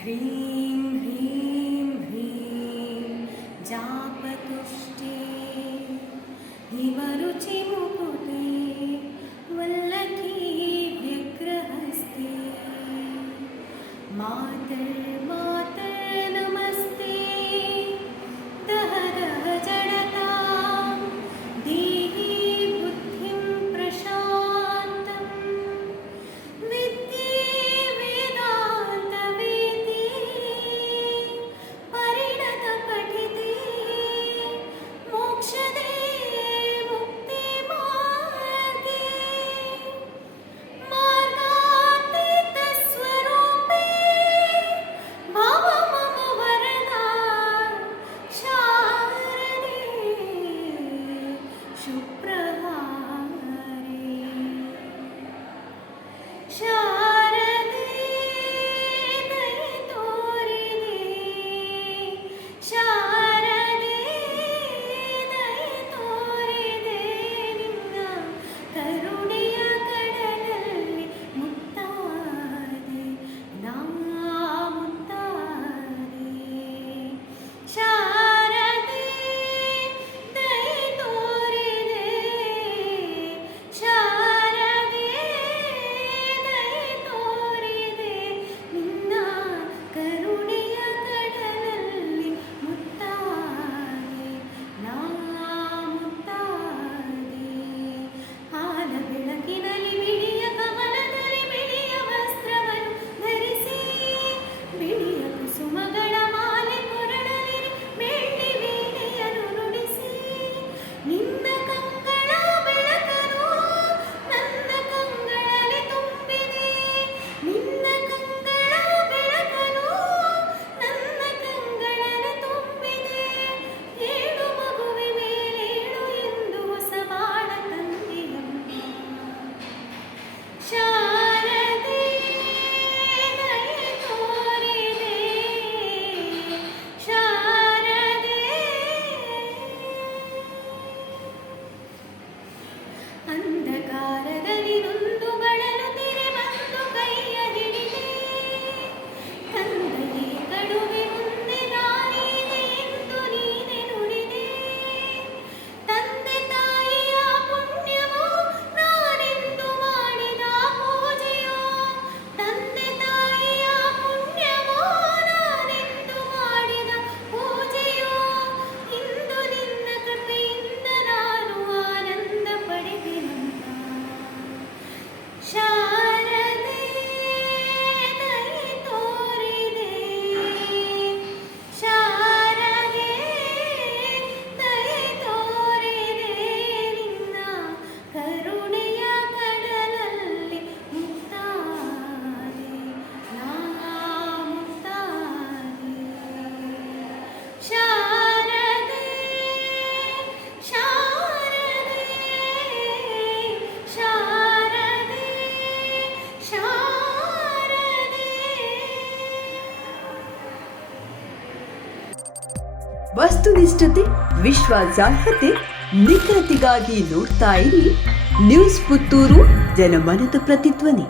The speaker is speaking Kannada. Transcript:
ह्रीं ह्रीं ह्रीं जापतुष्टे हिमरुचिमुकुटे वल्लकी व्यग्रहस्ते मातर् नमस्ते दह दह जडतां देहि बुद्धिं प्रशान्तम् विद्ये वेदान्तवेदे परिणतपठिते मोक्षदे मुक्तिमार्गे मार्गातीतस्वरूपे भव मम वरदा शारदे शुप्रहारे ಶಾರದೆ ದಯೆ ತೋರಿದೆ ಶಾರದೆ ದಯೆ ತೋರಿದೆ ನಿನ್ನ ಕರುಣೆಯ ಕಡಲಲ್ಲಿ ಮುತ್ತಾದೆ ನಾ ಮುತ್ತಾದೆ ಶಾರದೆ ದಯೆ ತೋರಿದೆ ಶಾರದೆ ದಯೆ ತೋರಿದೆ ನಿನ್ನ ಕರುಣೆಯ ಕಡಲಲ್ಲಿ ಮುತ್ತಾದೆ ನಾ ಮುತ್ತಾದೆ ಹಾಲ ಬೆಳಕಿನಲ್ಲಿ ಬಿಳಿಯ ಕಮಲದಲ್ಲಿ ಬಿಳಿಯ ವಸ್ತ್ರವನ್ನು ಧರಿಸಿ ಬಿಳಿಯ ಕುಸುಮಗಳ ಮಾಲೆ ಕೊರಳಲಿರಿ ಬೆಳ್ಳಿ ವೀಣೆಯನ್ನು ನುಡಿಸಿ ನಿನ್ನ ಕಂಗಳ ಬೆಳಕನು ನನ್ನ ಕಂಗಳಲ್ಲಿ ತುಂಬಿದೆ ನಿನ್ನ ಕಂಗಳ ಬೆಳಕನು ನನ್ನ ಕಂಗಳಲ್ಲಿ ತುಂಬಿದೆ ಏಳು ಮಗುವೆ ಮೇಲೇಳು ಎಂದು ಹೊಸ ಬಾಳ ತಂದೆಯಮ್ಮ ಶಾರದೆ ದಯೆ ತೋರಿದೆ ಶಾರದೆ ಅಂಧಕಾರದಲ್ಲಿ ನೊಂದು ಬಳಲುತ್ತಿರೆ ಬಂದು ಕೈಯ ಹಿಡಿದೆ ತಂದೆಯೇ ಕಡುವೆ ಮುಂದೆ ದಾರಿಯಿದೆ ಎಂದು ನೀನೆ ನುಡಿದೆ ತಂದೆ ತಾಯಿಯ ಪುಣ್ಯವೋ ನಾನೆಂದು ಮಾಡಿದ ಪೂಜೆಯೋ ತಂದೆ ತಾಯಿಯ ಪುಣ್ಯವೋ ನಾನೆಂದು ಮಾಡಿದ ಪೂಜೆಯೋ ಇಂದು ನಿನ್ನ ಕೃಪೆಯಿಂದ ನಾನು ಆನಂದ ಪಡೆದೆನಮ್ಮ ಶಾರದೆ ದಯೆ ತೋರಿದೆ ಶಾರದೆ ದಯೆ ತೋರಿದೆ ನಿನ್ನ ಕರುಣೆಯ ಕಡಲಲ್ಲಿ ಮುತ್ತಾದೆ ನಾ ಮುತ್ತಾದೆ ಶಾರದೆ ಶಾರದೆ ಶಾರದೆ ಶಾರದೆ ವಸ್ತುನಿಷ್ಠತೆ, ವಿಶ್ವಾಸಾರ್ಹತೆ, ನಿಖರತೆಗಾಗಿ ನೋಡ್ತಾ ಇರಿ ನ್ಯೂಸ್ ಪುತ್ತೂರು, ಜನಮನದ ಪ್ರತಿಧ್ವನಿ.